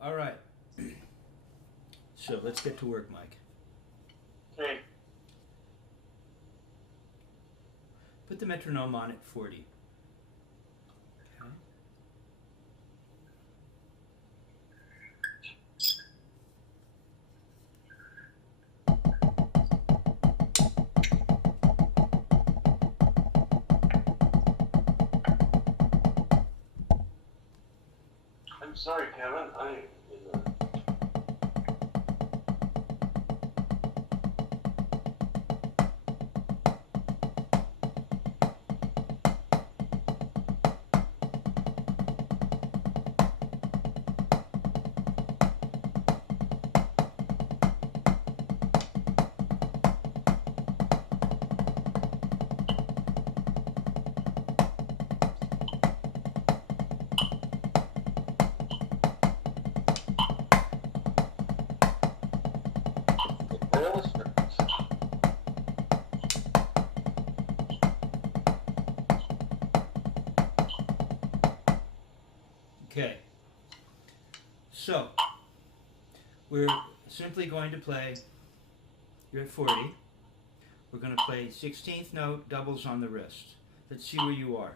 All right. So let's get to work, Mike. Okay. Put the metronome on at 40. Okay. I'm sorry, Kevin. Okay. So we're simply going to play. You're at 40. We're going to play 16th note doubles on the wrist. Let's see where you are.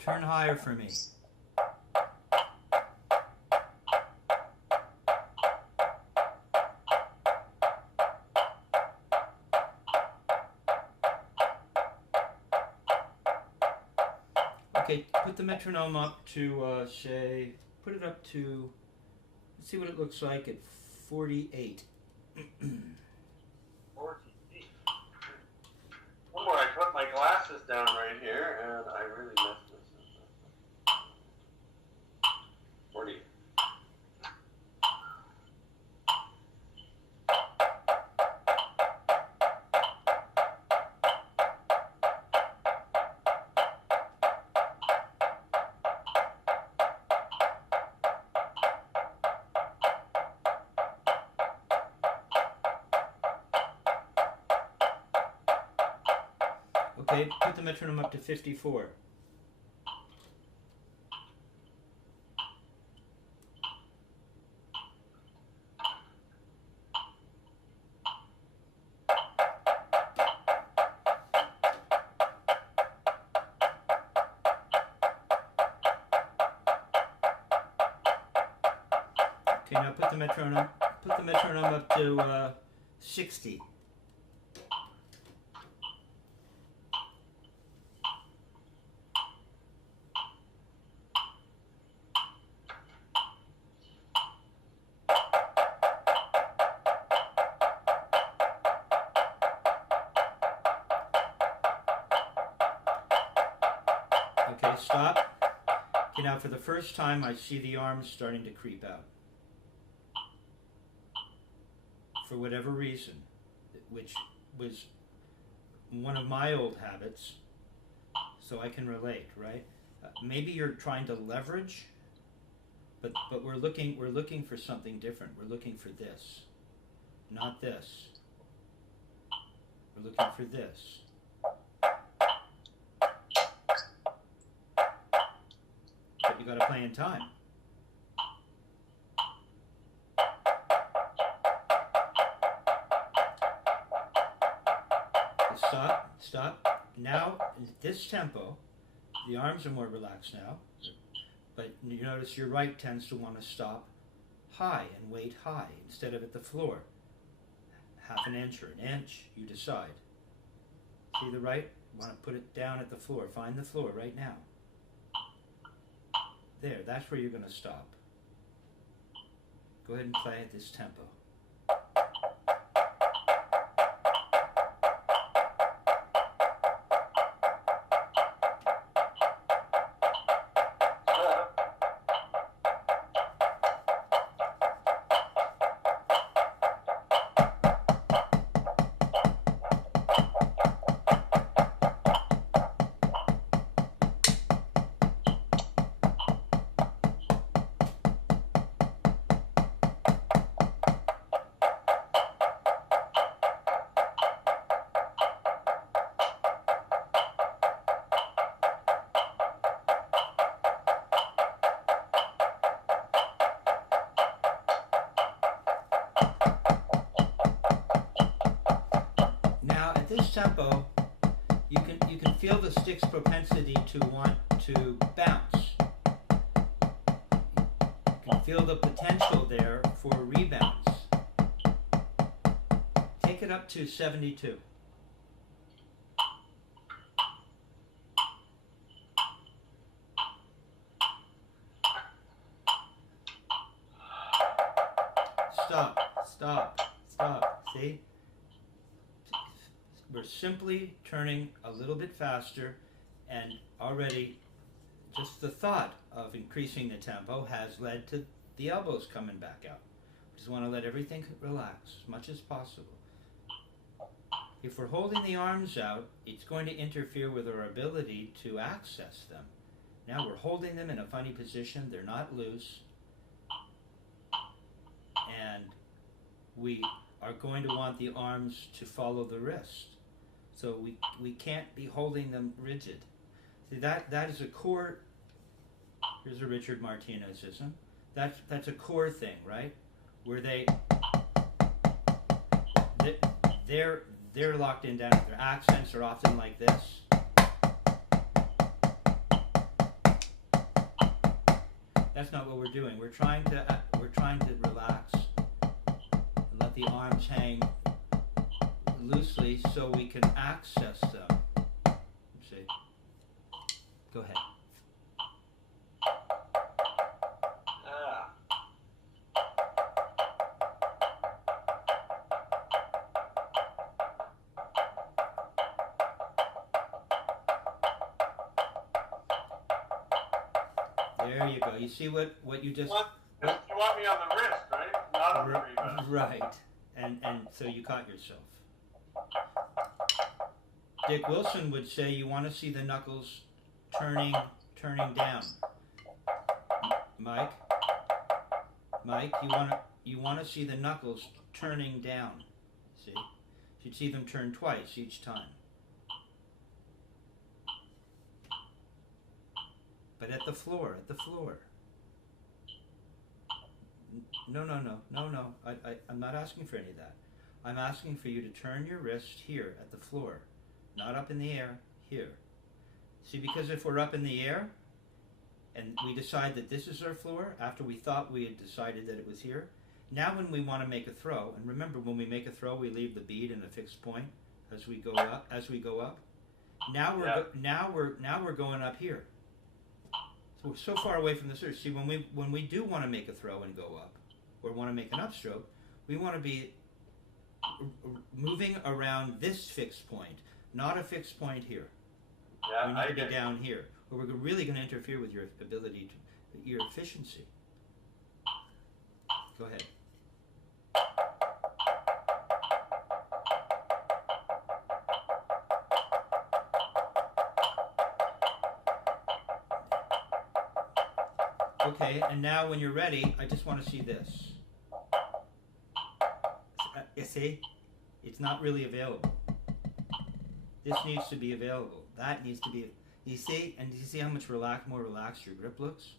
Turn higher for me. Okay, put the metronome up to, say, put it up to, let's see what it looks like at 48. 48. Oh boy, I put my glasses down right here, and I really messed this up. 40. Okay, put the metronome up to 54. Okay, now put the metronome up to 60. Okay, stop. Okay, now for the first time I see the arms starting to creep out. For whatever reason, which was one of my old habits, so I can relate, right? Maybe you're trying to leverage, but we're looking for something different. We're looking for this, not this. We're looking for this. But you got to play in time. Stop. Now, in this tempo, the arms are more relaxed now, but you notice your right tends to want to stop high and wait high instead of at the floor. Half an inch or an inch, you decide. See the right? Want to put it down at the floor. Find the floor right now. There, that's where you're going to stop. Go ahead and play at this tempo. tempo, you can feel the stick's propensity to want to bounce. You can feel the potential there for rebounds. Take it up to 72. Stop. See? We're simply turning a little bit faster, and already just the thought of increasing the tempo has led to the elbows coming back out. We just want to let everything relax as much as possible. If we're holding the arms out, it's going to interfere with our ability to access them. Now we're holding them in a funny position, they're not loose, and we are going to want the arms to follow the wrist. So we can't be holding them rigid. See, that is a core. Here's a Richard Martinezism. That's a core thing, right? Where they're locked in down. Their accents are often like this. That's not what we're doing. We're trying to relax and let the arms hang loosely so we can access them. Let's see. Go ahead. There you go. You see what you just... You want me on the wrist, right? Not on the rebound. Right. And so you caught yourself. Dick Wilson would say you want to see the knuckles turning down. Mike, you want to see the knuckles turning down. See? You'd see them turn twice each time. But at the floor. No. I'm not asking for any of that. I'm asking for you to turn your wrist here at the floor, not up in the air, here. See, because if we're up in the air and we decide that this is our floor after we thought we had decided that it was here, now when we want to make a throw, and remember when we make a throw we leave the bead in a fixed point as we go up. Now we're going up here. So we're so far away from the surface. See, when we do want to make a throw and go up, or want to make an upstroke, we want to be moving around this fixed point, not a fixed point here. Yeah, we need to be down here, or we're really going to interfere with your ability to, your efficiency. Go ahead. Okay, and now when you're ready, I just want to see this. You see? It's not really available. This needs to be available. That needs to be... You see? And you see how much more relaxed your grip looks?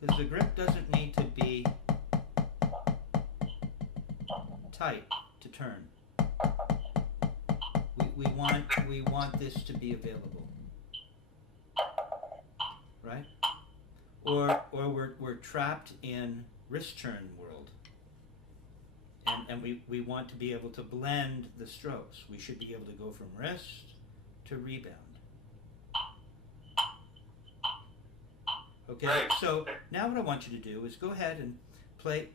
Because the grip doesn't need to be tight to turn. We want this to be available. Right? Or we're trapped in wrist turn world, and we want to be able to blend the strokes. We should be able to go from wrist to rebound. Okay, so now what I want you to do is go ahead and play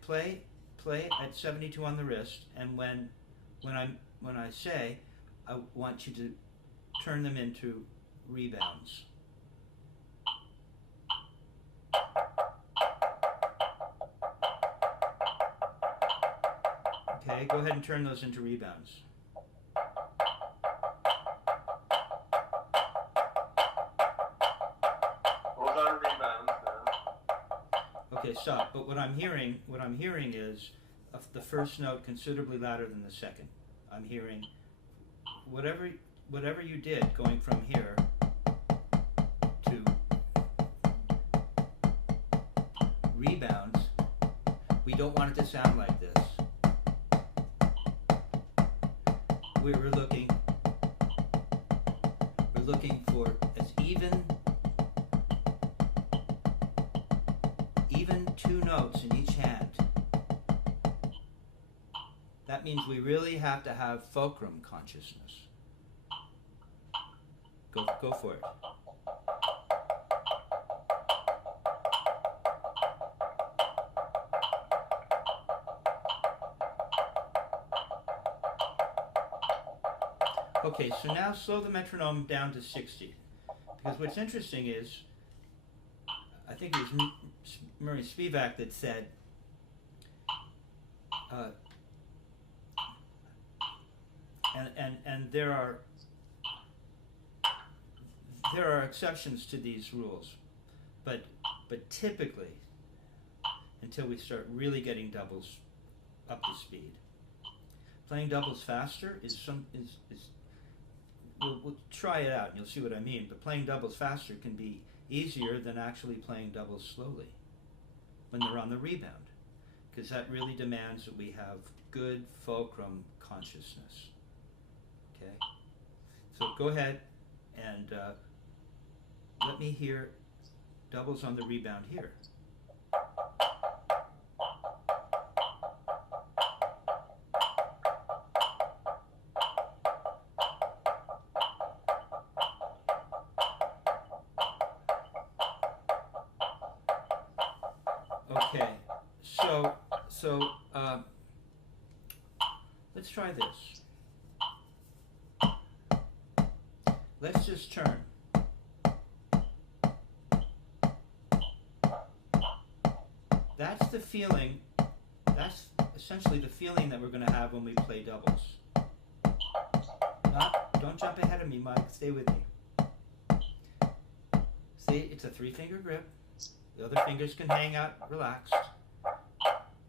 at 72 on the wrist, and when I say, I want you to turn them into rebounds. Okay, go ahead and turn those into rebounds. Those are rebounds now. Okay, stop. But what I'm hearing is the first note considerably louder than the second. I'm hearing whatever you did going from here to rebounds. We don't want it to sound like this. We were looking looking for as even two notes in each hand. That means we really have to have fulcrum consciousness. Go for it. Okay, so now slow the metronome down to 60. Because what's interesting is, I think it was Murray Spivak that said, and there are exceptions to these rules, but typically, until we start really getting doubles up to speed, playing doubles faster is we'll try it out and you'll see what I mean. But playing doubles faster can be easier than actually playing doubles slowly when they're on the rebound, because that really demands that we have good fulcrum consciousness. Okay, so go ahead and let me hear doubles on the rebound here. Okay, so let's try this. Let's just turn. That's the feeling, that's essentially the feeling that we're going to have when we play doubles. Don't jump ahead of me, Mike, stay with me. See, it's a 3-finger grip. The other fingers can hang out relaxed.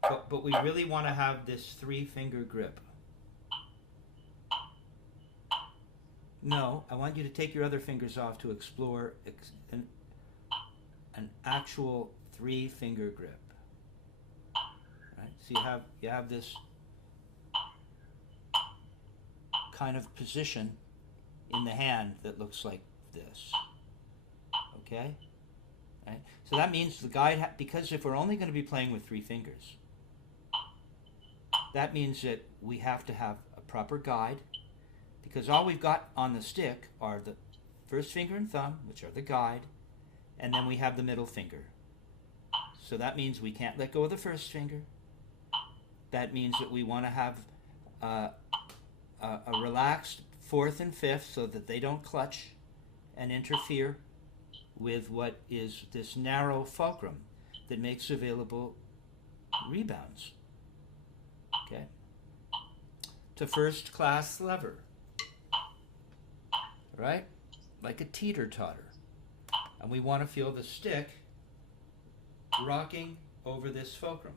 But we really want to have this 3-finger grip. No, I want you to take your other fingers off to explore an actual 3-finger grip. Right? So you have this kind of position in the hand that looks like this. Okay? Right? So that means the guide, because if we're only going to be playing with 3 fingers, that means that we have to have a proper guide, because all we've got on the stick are the first finger and thumb, which are the guide, and then we have the middle finger. So that means we can't let go of the first finger. That means that we want to have a relaxed 4th and 5th so that they don't clutch and interfere with what is this narrow fulcrum that makes available rebounds. Okay? It's a first-class lever, right? Like a teeter-totter. And we want to feel the stick rocking over this fulcrum.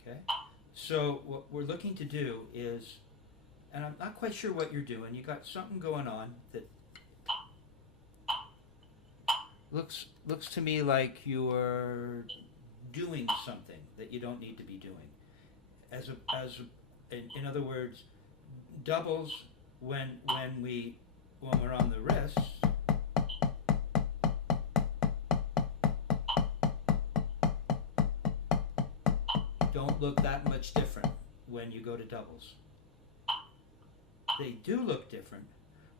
Okay? So what we're looking to do is, and I'm not quite sure what you're doing, you got something going on that looks to me like you're doing something that you don't need to be doing. In other words, doubles when we're on the wrists, don't look that much different when you go to doubles. They do look different,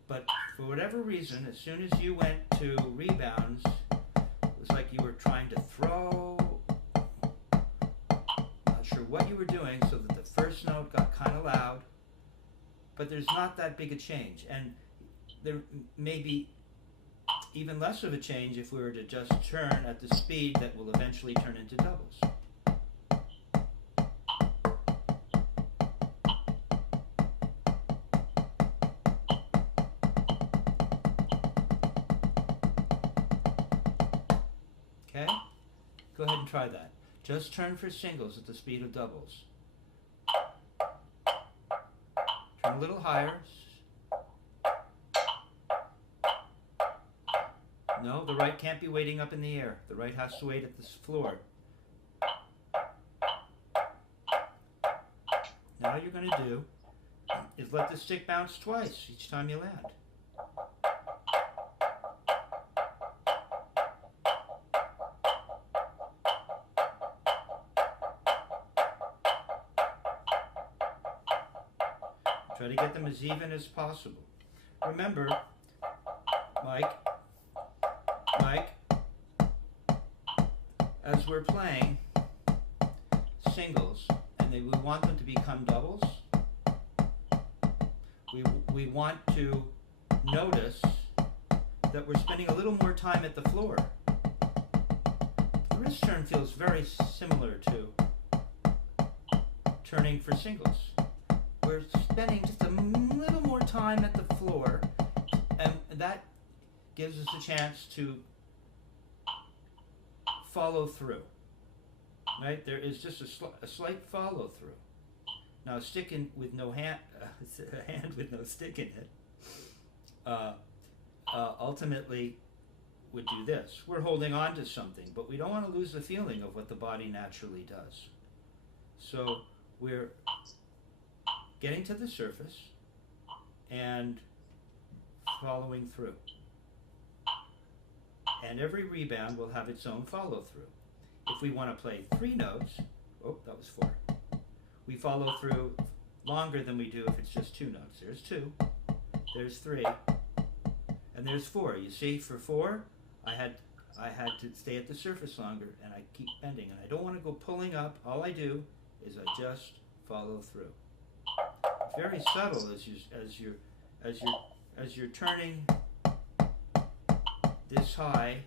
but for whatever reason, as soon as you went to rebounds, it was like you were trying to throw. Not sure what you were doing, so that the first note got kind of loud, but there's not that big a change. And there may be even less of a change if we were to just turn at the speed that will eventually turn into doubles. Okay? Go ahead and try that. Just turn for singles at the speed of doubles. Turn a little higher. No, the right can't be waiting up in the air. The right has to wait at this floor. Now you're going to do is let the stick bounce twice each time you land. Try to get them as even as possible. Remember, Mike, as we're playing singles, and we want them to become doubles, we want to notice that we're spending a little more time at the floor. The wrist turn feels very similar to turning for singles. We're spending just a little more time at the floor, and that gives us a chance to follow through. Right? There is just a slight follow through. Now, a stick with no hand, a hand with no stick in it, ultimately would do this. We're holding on to something, but we don't want to lose the feeling of what the body naturally does. So we're getting to the surface and following through. And every rebound will have its own follow through. If we want to play 3 notes, oh, that was 4. We follow through longer than we do if it's just 2 notes. There's 2, there's 3, and there's 4. You see, for 4, I had to stay at the surface longer, and I keep bending, and I don't want to go pulling up. All I do is I just follow through. It's very subtle as you're turning this high.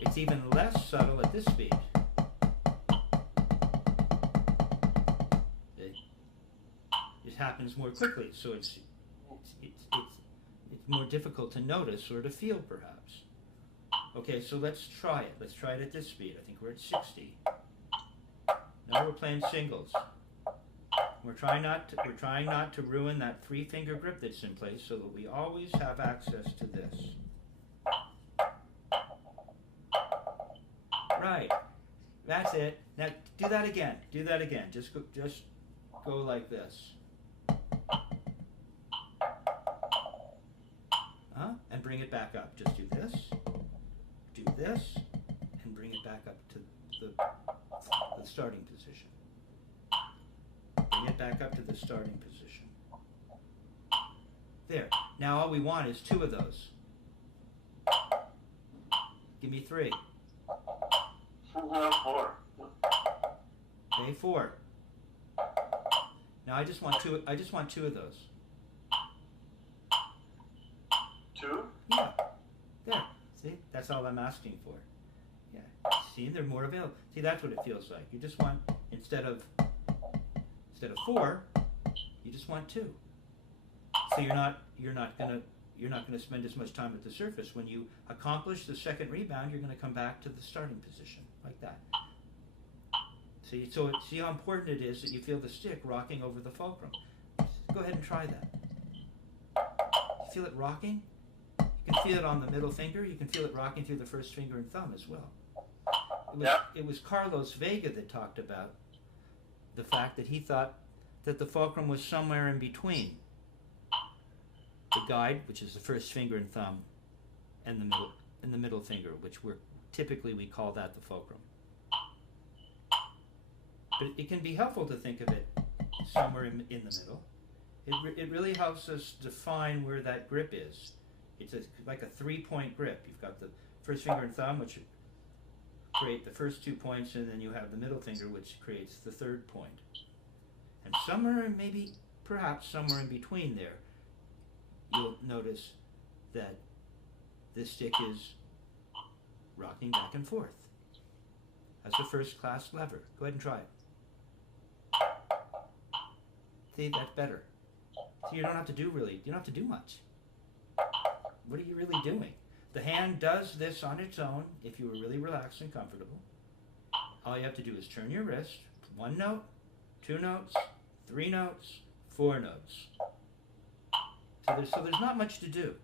It's even less subtle at this speed. It happens more quickly, so it's more difficult to notice or to feel, perhaps. Okay, so let's try it. Let's try it at this speed. I think we're at 60. Now we're playing singles. We're trying not to ruin that 3-finger grip that's in place, so that we always have access to this. Right. That's it. Now do that again. Do that again. Just go like this. And bring it back up. Just do this, and bring it back up to the starting position. Bring it back up to the starting position. There. Now all we want is 2 of those. Give me 3. 4. Okay, 4. Now I just want 2. I just want 2 of those. 2? Yeah. There. See, that's all I'm asking for. Yeah. See, they're more available. See, that's what it feels like. You just want instead of 4, you just want 2. So you're not gonna spend as much time at the surface. When you accomplish the second rebound, you're gonna come back to the starting position like that. See, so see how important it is that you feel the stick rocking over the fulcrum. Go ahead and try that. You feel it rocking? You can feel it on the middle finger. You can feel it rocking through the first finger and thumb as well. It was Carlos Vega that talked about the fact that he thought that the fulcrum was somewhere in between the guide, which is the first finger and thumb, and the middle finger, which we call that the fulcrum. But it can be helpful to think of it somewhere in the middle. It really helps us define where that grip is. It's like a 3-point grip. You've got the first finger and thumb, which create the first 2 points, and then you have the middle finger, which creates the 3rd point. And perhaps somewhere in between there, you'll notice that this stick is rocking back and forth. That's a first-class lever. Go ahead and try it. See, that's better. So you don't have to do much. What are you really doing? The hand does this on its own if you were really relaxed and comfortable. All you have to do is turn your wrist, 1 note, 2 notes, 3 notes, 4 notes. So there's not much to do.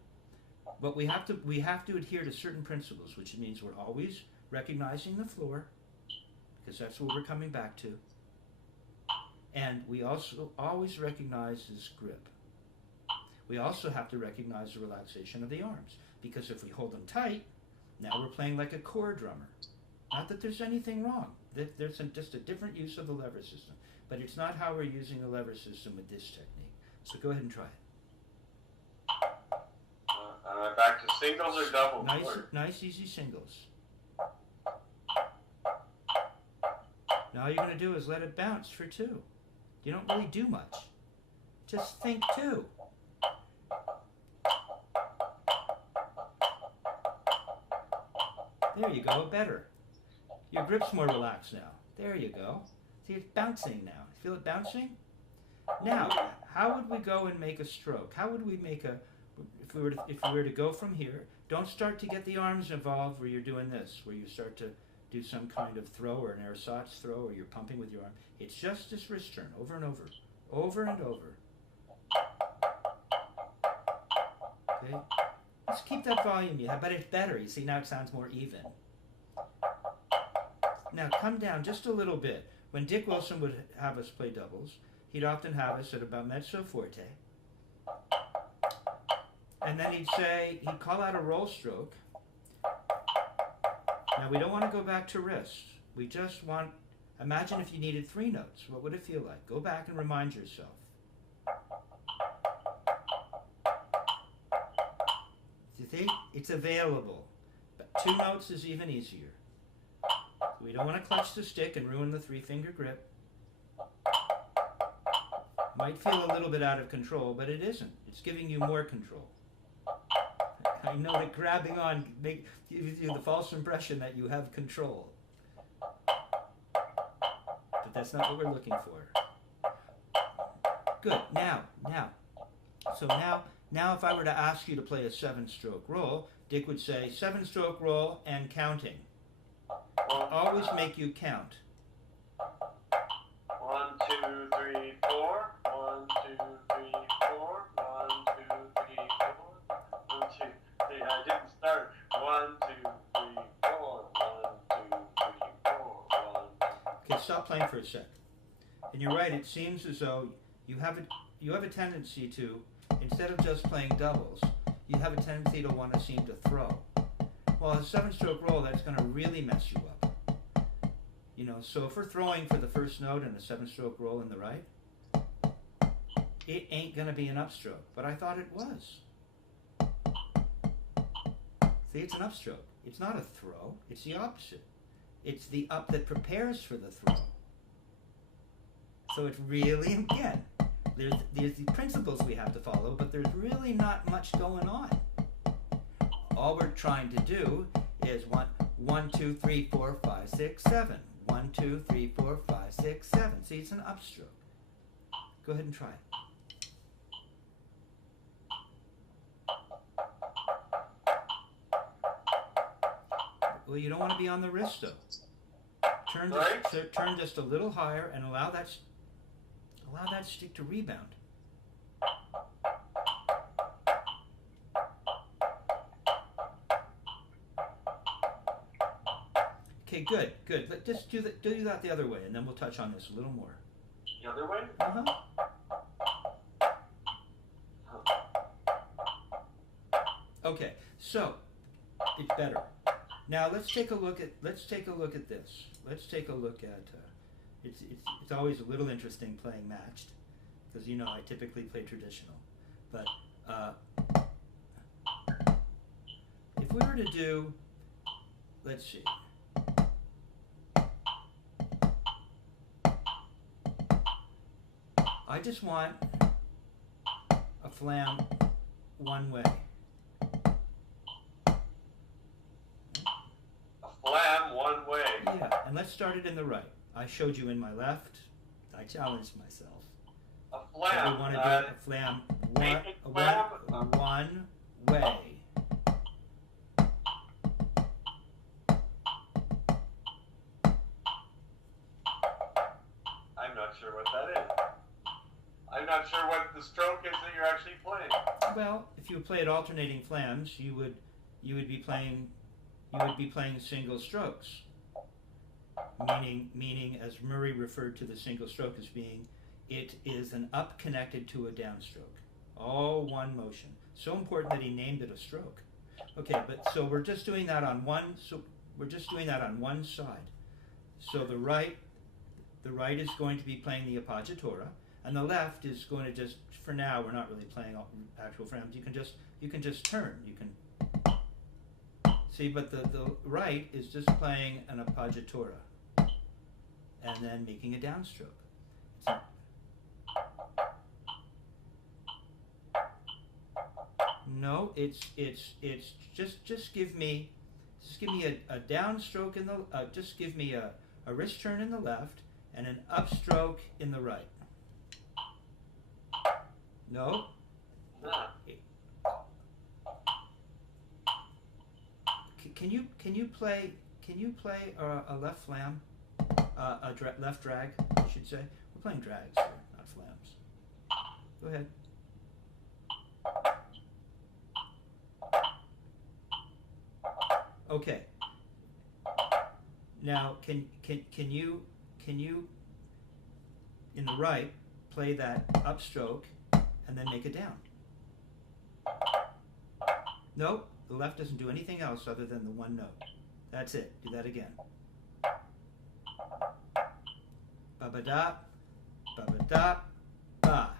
But we have to adhere to certain principles, which means we're always recognizing the floor, because that's what we're coming back to. And we also always recognize this grip. We also have to recognize the relaxation of the arms, because if we hold them tight, now we're playing like a core drummer. Not that there's anything wrong. There's just a different use of the lever system. But it's not how we're using the lever system with this technique. So go ahead and try it. Back to singles or doubles? Nice, easy singles. Now all you're going to do is let it bounce for 2. You don't really do much. Just think 2. There you go, better. Your grip's more relaxed now. There you go. See, it's bouncing now. Feel it bouncing? Now, how would we go and make a stroke? How would we make a, if we were to go from here, don't start to get the arms involved where you're doing this, where you start to do some kind of throw or an ersatz throw, or you're pumping with your arm. It's just this wrist turn, over and over, over and over. Okay? Let's keep that volume you have, but it's better. You see, now it sounds more even. Now come down just a little bit. When Dick Wilson would have us play doubles, he'd often have us at about mezzo forte. And then he'd call out a roll stroke. Now we don't want to go back to wrist. We just want, imagine if you needed 3 notes. What would it feel like? Go back and remind yourself. You see? It's available. But 2 notes is even easier. We don't want to clutch the stick and ruin the 3-finger grip. Might feel a little bit out of control, but it isn't. It's giving you more control. I know that grabbing on gives you the false impression that you have control. But that's not what we're looking for. Good. Now. So now if I were to ask you to play a 7-stroke roll, Dick would say 7-stroke roll and counting. Always make you count. 1, 2, 3, 4. 1, 2, 3, 4. 1, 2, 3, 4. 1, 2, 3. I didn't start. 1, 2, 3, 4. 1, 2, 3, 4. 1, 2. Okay, stop playing for a sec. And you're right. It seems as though you have a tendency to, instead of just playing doubles, you have a tendency to want to seem to throw. Well, a 7-stroke roll, that's going to really mess you up. You know, so if we're throwing for the first note in a 7-stroke roll in the right, it ain't going to be an upstroke. But I thought it was. See, it's an upstroke. It's not a throw. It's the opposite. It's the up that prepares for the throw. So it's really, again, there's the principles we have to follow, but there's really not much going on. All we're trying to do is 1, 2, 3, 4, 5, 6, 7. 1, 2, 3, 4, 5, 6, 7. See, it's an upstroke. Go ahead and try it. Well, you don't want to be on the wrist though. Turn just a little higher and allow that stick to rebound. Okay, good. Let's just do that the other way, and then we'll touch on this a little more. The other way? Uh-huh. Okay, so it's better. Now let's take a look at this. Let's take a look at. It's always a little interesting playing matched, because you know I typically play traditional, but if we were to do, let's see. I just want a flam one way. A flam one way. Yeah, and let's start it in the right. I showed you in my left. I challenged myself. A flam. So we want to do a flam one way. I'm not sure what that is. I'm not not sure what the stroke is that you're actually playing. Well, if you played alternating flams, you would be playing single strokes. Meaning, as Murray referred to the single stroke as being, it is an up connected to a downstroke, all one motion. So important that he named it a stroke. Okay, but so we're just doing that on one. So we're just doing that on one side. So the right is going to be playing the appoggiatura, and the left is going to just, for now, we're not really playing actual frams. You can just turn. You can see, but the right is just playing an appoggiatura, and then making a downstroke. No, it's just give me a downstroke in the just give me a wrist turn in the left and an upstroke in the right. No. Can you play a left flam, left drag, I should say. We're playing drags here, not flams. Go ahead. Okay. Now, can you in the right play that upstroke and then make it down? Nope. The left doesn't do anything else other than the one note. That's it. Do that again. Ba ba da, ba ba da, ba.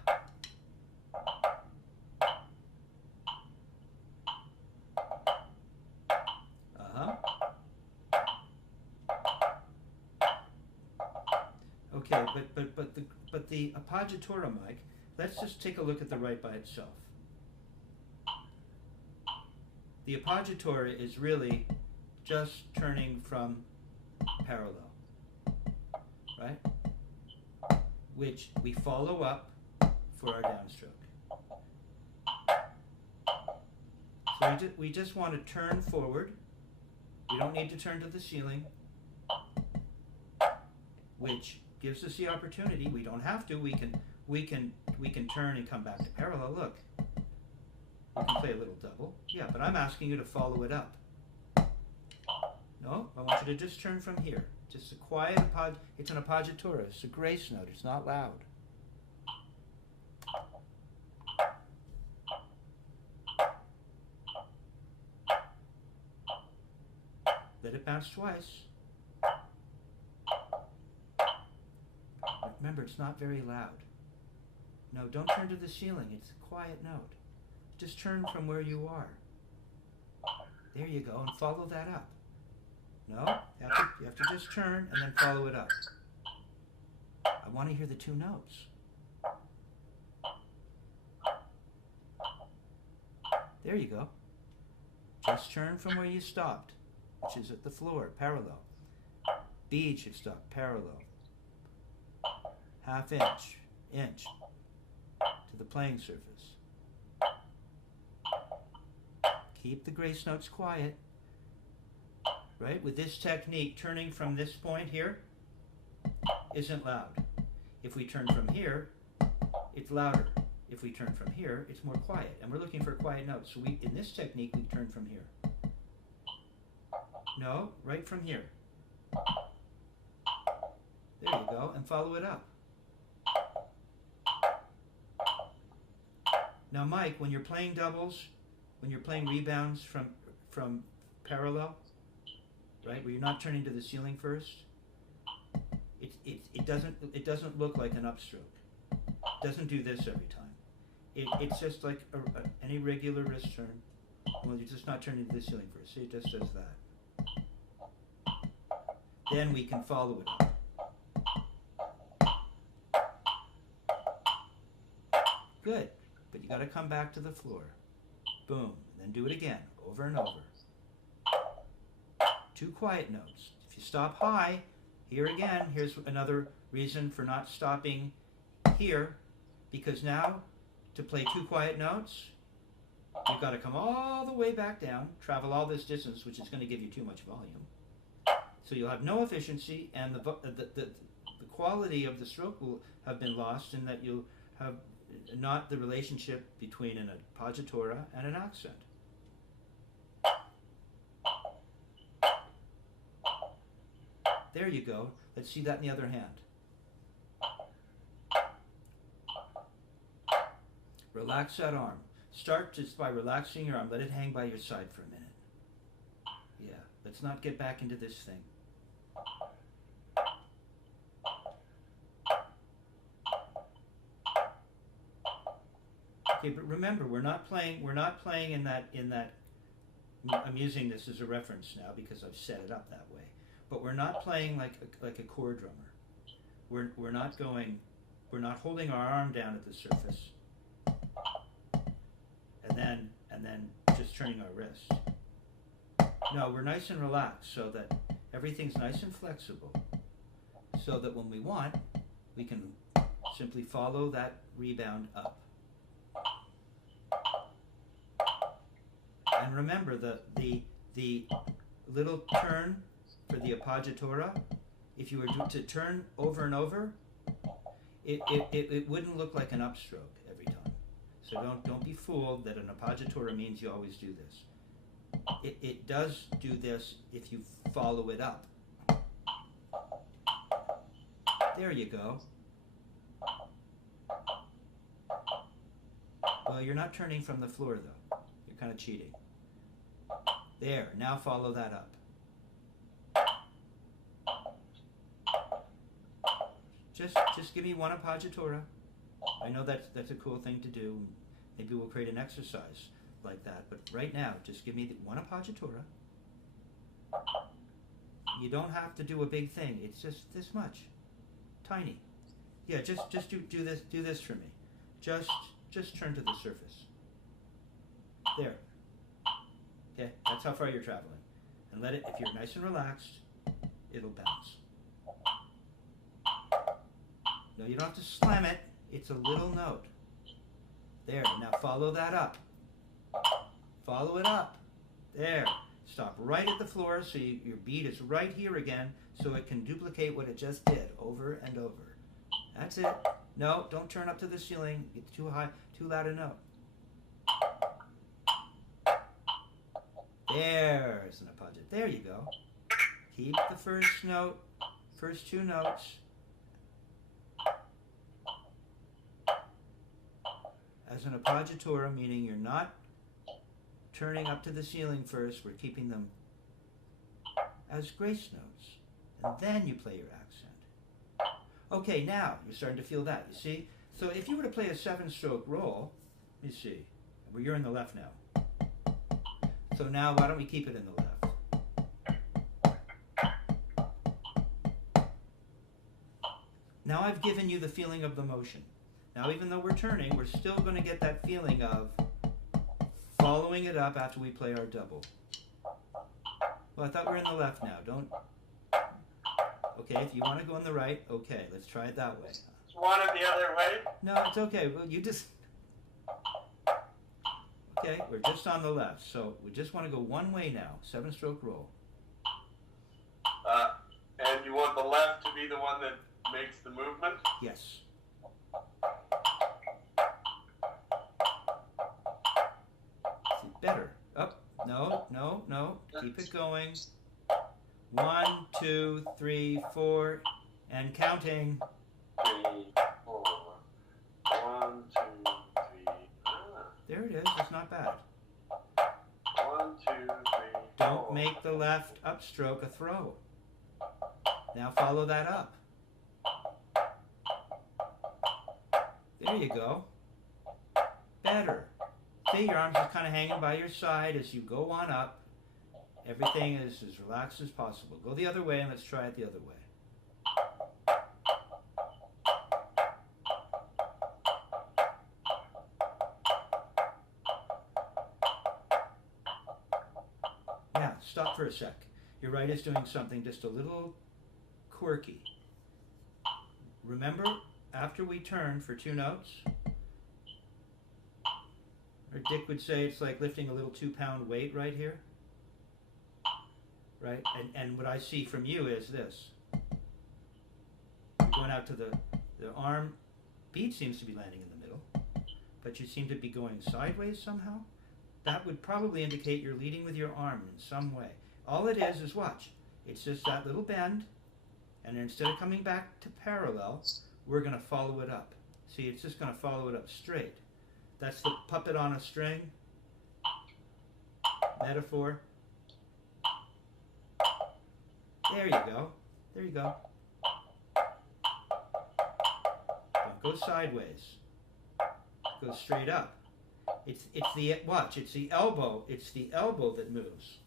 Okay, but the appoggiatura, Mike. Let's just take a look at the right by itself. The appoggiatura is really just turning from parallel, right? Which we follow up for our downstroke. So we just want to turn forward. We don't need to turn to the ceiling, which gives us the opportunity. We don't have to. We can turn and come back to parallel. Look. We can play a little double. Yeah, but I'm asking you to follow it up. No, I want you to just turn from here. Just a quiet it's an appoggiatura. It's a grace note. It's not loud. Let it bounce twice. Remember, it's not very loud. No, don't turn to the ceiling. It's a quiet note. Just turn from where you are. There you go, and follow that up. No, you have to just turn and then follow it up. I want to hear the two notes. There you go. Just turn from where you stopped, which is at the floor, parallel. Bead should stop, parallel. Half inch to the playing surface. Keep the grace notes quiet. Right? With this technique, turning from this point here isn't loud. If we turn from here, it's louder. If we turn from here, it's more quiet. And we're looking for a quiet note. So in this technique, we turn from here. No, right from here. There you go, and follow it up. Now, Mike, when you're playing doubles, when you're playing rebounds from parallel, right, where you're not turning to the ceiling first, it doesn't look like an upstroke. It doesn't do this every time. It's just like any regular wrist turn. Well, you're just not turning to the ceiling first. See, it just does that. Then we can follow it up. Good, but you got to come back to the floor. Boom, and then do it again, over and over. Two quiet notes. If you stop high, here again, here's another reason for not stopping here, because now, to play two quiet notes, you've got to come all the way back down, travel all this distance, which is going to give you too much volume. So you'll have no efficiency, and the quality of the stroke will have been lost, in that you'll have not the relationship between an appoggiatura and an accent. There you go. Let's see that in the other hand. Relax that arm. Start just by relaxing your arm. Let it hang by your side for a minute. Yeah, let's not get back into this thing. Okay, but remember, we're not playing in that, I'm using this as a reference now because I've set it up that way. But we're not playing like a chord drummer. We're not holding our arm down at the surface and then just turning our wrist. No, we're nice and relaxed so that everything's nice and flexible, so that when we want, we can simply follow that rebound up. And remember the little turn for the appoggiatura, if you were to turn over and over, it wouldn't look like an upstroke every time. So don't be fooled that an appoggiatura means you always do this. It does do this if you follow it up. There you go. Well, you're not turning from the floor though. You're kind of cheating. There, now follow that up. Just give me one appoggiatura. I know that's a cool thing to do. Maybe we'll create an exercise like that. But right now, just give me one appoggiatura. You don't have to do a big thing. It's just this much, tiny. Yeah, just do this for me. Just turn to the surface. There. Okay, that's how far you're traveling. And let it, if you're nice and relaxed, it'll bounce. No, you don't have to slam it. It's a little note. There, now follow that up. Follow it up. There. Stop right at the floor so your beat is right here again so it can duplicate what it just did over and over. That's it. No, don't turn up to the ceiling. It's too high, too loud a note. There's an appoggiatura. There you go. Keep the first note, first two notes. As an appoggiatura, meaning you're not turning up to the ceiling first, we're keeping them as grace notes. And then you play your accent. Okay, now you're starting to feel that, you see? So if you were to play a 7-stroke roll, let me see. Well, you're in the left now. So now why don't we keep it in the left? Now I've given you the feeling of the motion. Now even though we're turning, we're still going to get that feeling of following it up after we play our double. Well, I thought we were in the left now. Don't... Okay, if you want to go in the right, okay, let's try it that way. Want it the other way? No, it's okay. Well, you just... Okay, we're just on the left, so we just want to go one way now. 7-stroke roll. And you want the left to be the one that makes the movement? Yes. See, better. Up. No, no, no. Keep it going. 1, 2, 3, 4, and counting. 3, 4. 1, 2, 3. There it is. It's not bad. 1, 2, 3. Don't make the left upstroke a throw. Now follow that up. There you go. Better. See, your arms are kind of hanging by your side as you go on up. Everything is as relaxed as possible. Go the other way and let's try it the other way. Now, stop for a sec. Your right is doing something just a little quirky. Remember, after we turn for 2 notes, or Dick would say it's like lifting a little 2-pound weight right here. Right? And what I see from you is this. You're going out to the arm. Beat seems to be landing in the middle. but you seem to be going sideways somehow. That would probably indicate you're leading with your arm in some way. All it is watch. It's just that little bend, and instead of coming back to parallel, we're going to follow it up. See, it's just going to follow it up straight. That's the puppet on a string metaphor. There you go. There you go. Don't go sideways. Go straight up. It's the watch. It's the elbow. It's the elbow that moves.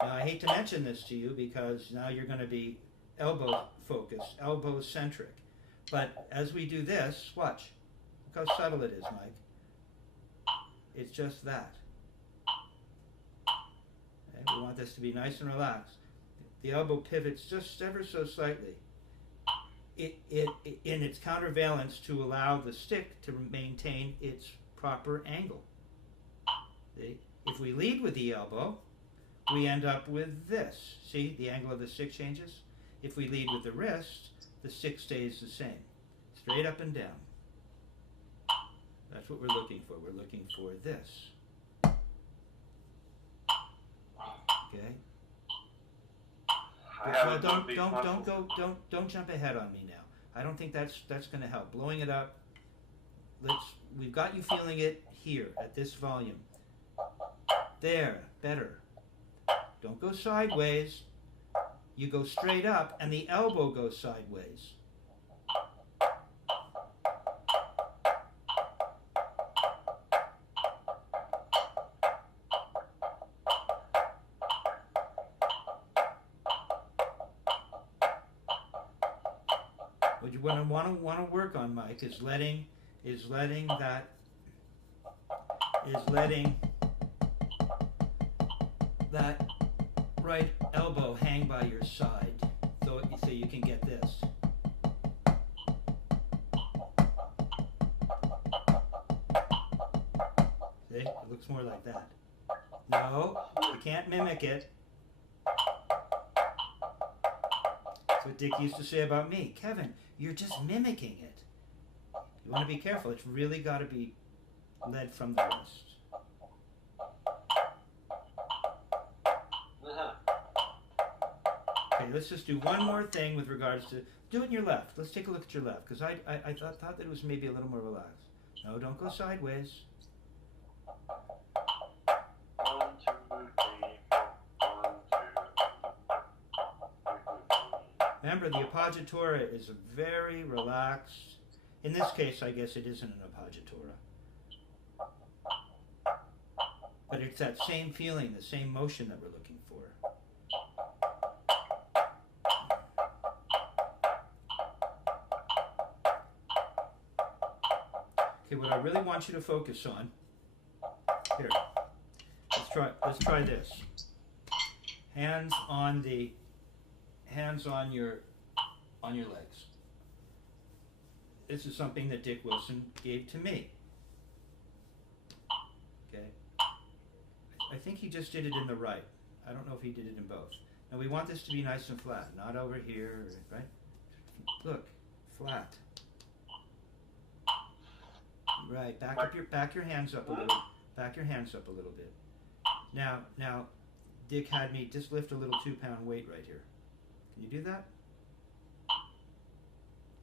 Now I hate to mention this to you because now you're going to be elbow focused, elbow centric. But as we do this, watch. Look how subtle it is, Mike. It's just that. Okay, we want this to be nice and relaxed. The elbow pivots just ever so slightly. In its countervalence to allow the stick to maintain its proper angle. See? If we lead with the elbow, we end up with this. See, the angle of the stick changes? If we lead with the wrist, the stick stays the same. Straight up and down. That's what we're looking for. We're looking for this. Okay? Well, don't jump ahead on me now. I don't think that's going to help. Blowing it up. We've got you feeling it here at this volume. There, better. Don't go sideways. You go straight up, and the elbow goes sideways. What you want to work on, Mike, is letting that right elbow hang by your side, so you can get this. See, it looks more like that. No, you can't mimic it. That's what Dick used to say about me. Kevin, you're just mimicking it. You want to be careful. It's really got to be led from the wrist. Okay, let's just do one more thing with regards to... Do it in your left. Let's take a look at your left, because I thought that it was maybe a little more relaxed. No, don't go sideways. 1, 2, 3, 4. 1, 2, 3. Remember, the appoggiatura is a very relaxed... In this case, I guess it isn't an appoggiatura. But it's that same feeling, the same motion that we're looking for. Okay, what I really want you to focus on, here, let's try this. Hands on your legs. This is something that Dick Wilson gave to me. Okay. I think he just did it in the right. I don't know if he did it in both. Now we want this to be nice and flat, not over here, right? Look, flat. Right, back your hands up a little. Back your hands up a little bit. Now, Dick had me just lift a little 2-pound weight right here. Can you do that?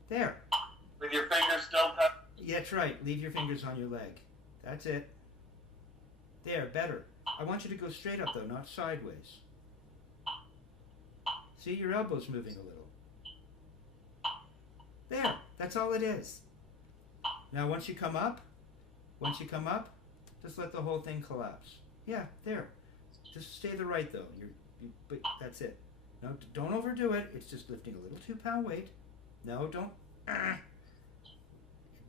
There. With your fingers still touching? Yeah, that's right. Leave your fingers on your leg. That's it. There, better. I want you to go straight up though, not sideways. See, your elbow's moving a little. There, that's all it is. Now once you come up, just let the whole thing collapse. Yeah, there. Just stay the right though. But that's it. No, don't overdo it. It's just lifting a little 2-pound weight. No, don't.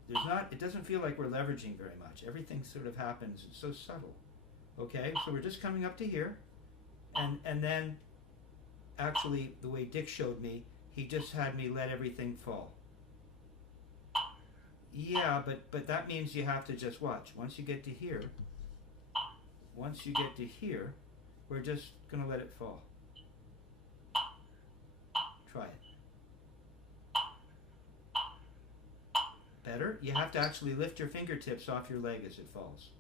It doesn't feel like we're leveraging very much. Everything sort of happens. It's so subtle. Okay, so we're just coming up to here, and then, actually, the way Dick showed me, he just had me let everything fall. Yeah, but that means you have to just watch. Once you get to here, we're just going to let it fall. Try it. Better? You have to actually lift your fingertips off your leg as it falls.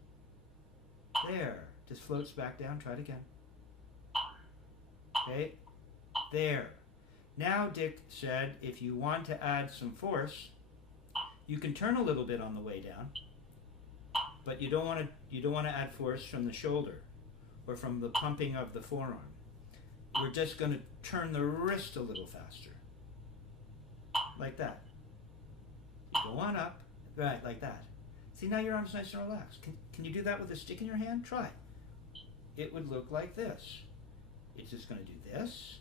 There. Just floats back down. Try it again. Okay. There. Now Dick said if you want to add some force, you can turn a little bit on the way down, but you don't want to add force from the shoulder or from the pumping of the forearm. We're just going to turn the wrist a little faster. Like that. You go on up. Right, like that. See, now your arm's nice and relaxed. Can you do that with a stick in your hand? Try. It would look like this. It's just going to do this.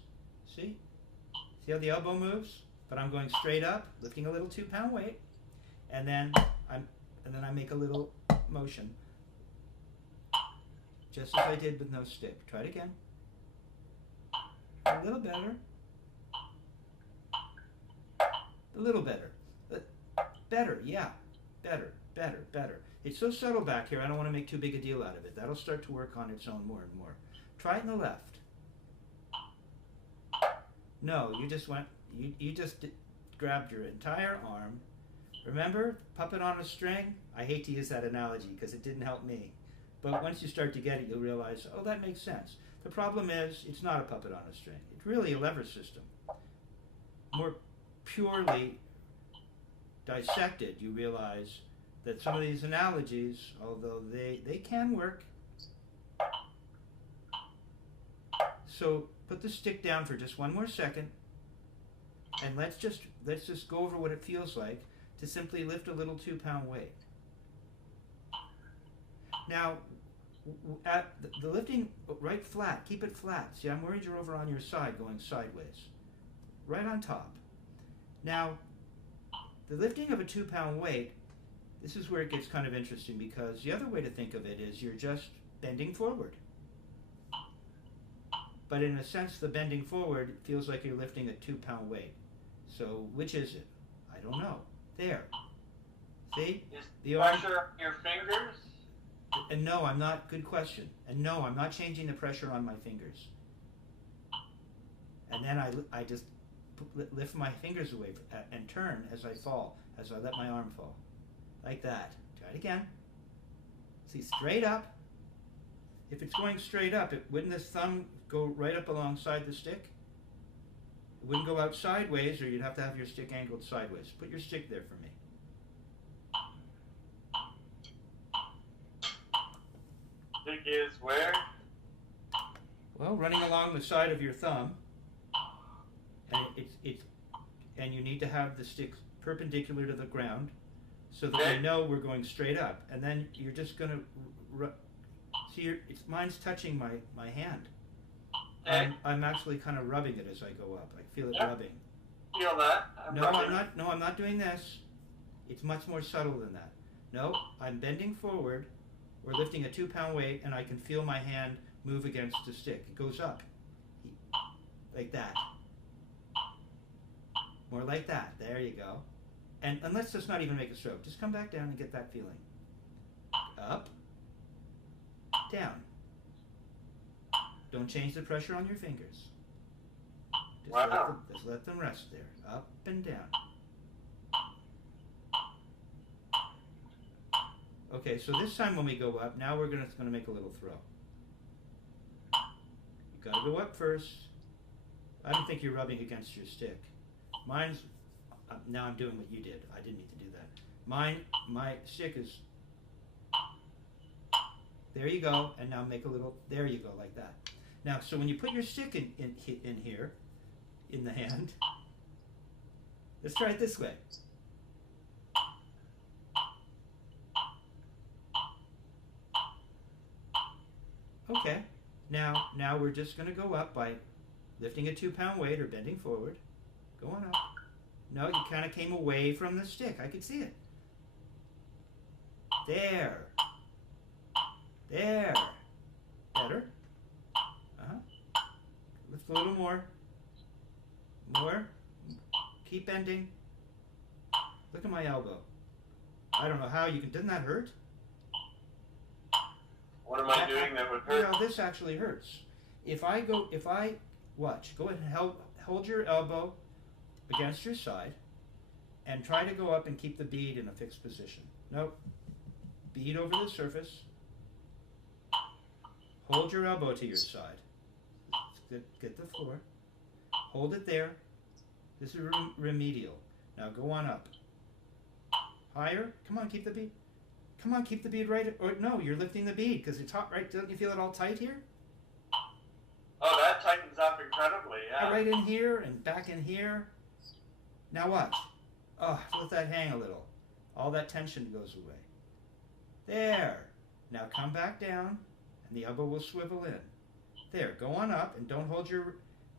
See? See how the elbow moves? But I'm going straight up, lifting a little 2-pound weight, and then I make a little motion, just as I did with no stick. Try it again. A little better. A little better. Better, yeah. Better, better, better. It's so subtle back here, I don't want to make too big a deal out of it. That'll start to work on its own more and more. Try it in the left. No, you just went, you just grabbed your entire arm. Remember, puppet on a string? I hate to use that analogy because it didn't help me. But once you start to get it, you'll realize, oh, that makes sense. The problem is, it's not a puppet on a string. It's really a lever system. More purely dissected, you realize that some of these analogies, although they can work. So put the stick down for just one more second, and let's just go over what it feels like to simply lift a little 2-pound weight. Now, at the lifting, right flat, keep it flat. See, I'm worried you're over on your side going sideways. Right on top. Now, the lifting of a 2-pound weight, this is where it gets kind of interesting, because the other way to think of it is you're just bending forward. But in a sense, the bending forward feels like you're lifting a 2-pound weight. So which is it? I don't know. There. See? Is the arm, pressure on your fingers? And no, I'm not. Good question. And no, I'm not changing the pressure on my fingers. And then I just lift my fingers away and turn as I fall, as I let my arm fall. Like that. Try it again. See, straight up. If it's going straight up, wouldn't this thumb go right up alongside the stick? It wouldn't go out sideways, or you'd have to have your stick angled sideways. Put your stick there for me. Stick is where? Well, running along the side of your thumb, and and you need to have the stick perpendicular to the ground, so that we know we're going straight up. And then you're just going to see, mine's touching my hand. I'm actually kind of rubbing it as I go up. I feel it rubbing. Feel that? I'm not doing this. It's much more subtle than that. No, I'm bending forward. We're lifting a 2-pound weight, and I can feel my hand move against the stick. It goes up. Like that. More like that. There you go. And let's just not even make a stroke. Just come back down and get that feeling. Up. Down. Don't change the pressure on your fingers. Just let them rest there. Up and down. Okay, so this time when we go up, now we're gonna make a little throw. You gotta go up first. I don't think you're rubbing against your stick. Mine's now I'm doing what you did. I didn't mean to do that. My stick is. There you go, and now make a little. There you go, like that. Now, so when you put your stick in here, in the hand, let's try it this way. Okay, now we're just going to go up by lifting a 2-pound weight or bending forward. Go on up. No, you kind of came away from the stick. I could see it. There. There. Better. Lift a little more. More. Keep bending. Look at my elbow. I don't know how you can. Doesn't that hurt? What am I doing that would hurt? No, this actually hurts. Watch. Go ahead and hold your elbow against your side. and try to go up and keep the bead in a fixed position. Nope. Bead over the surface. Hold your elbow to your side. Get the floor. Hold it there. This is remedial. Now go on up. Higher. Come on, keep the bead. Come on, keep the bead right. Or no, you're lifting the bead because it's hot, right? Don't you feel it all tight here? Oh, that tightens up incredibly, yeah. Right in here and back in here. Now watch. Oh, let that hang a little. All that tension goes away. There. Now come back down and the elbow will swivel in. There, go on up and don't hold your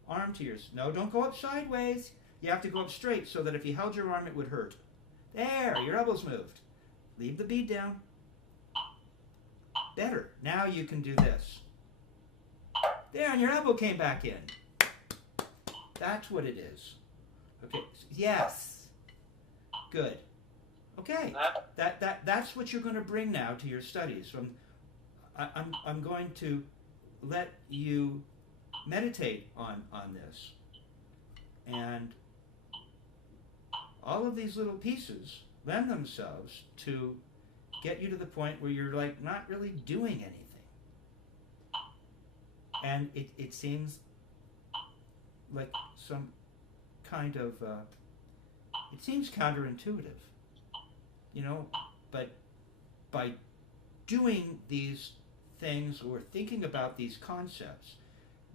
arm to your... No, don't go up sideways. You have to go up straight so that if you held your arm it would hurt. There, your elbow's moved. Leave the bead down. Better. Now you can do this. There, and your elbow came back in. That's what it is. Okay, yes. Good. Okay, that's what you're going to bring now to your studies. So I'm going to let you meditate on this. And all of these little pieces lend themselves to get you to the point where you're like not really doing anything. And it seems like some kind of, it seems counterintuitive, you know, but by doing these things or thinking about these concepts,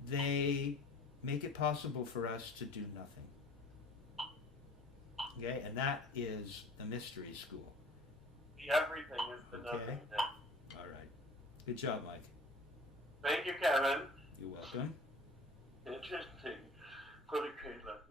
they make it possible for us to do nothing. Okay, and that is the mystery school. The everything is the nothing. Okay. All right. Good job, Mike. Thank you, Kevin. You're welcome. Interesting. Good, Caleb.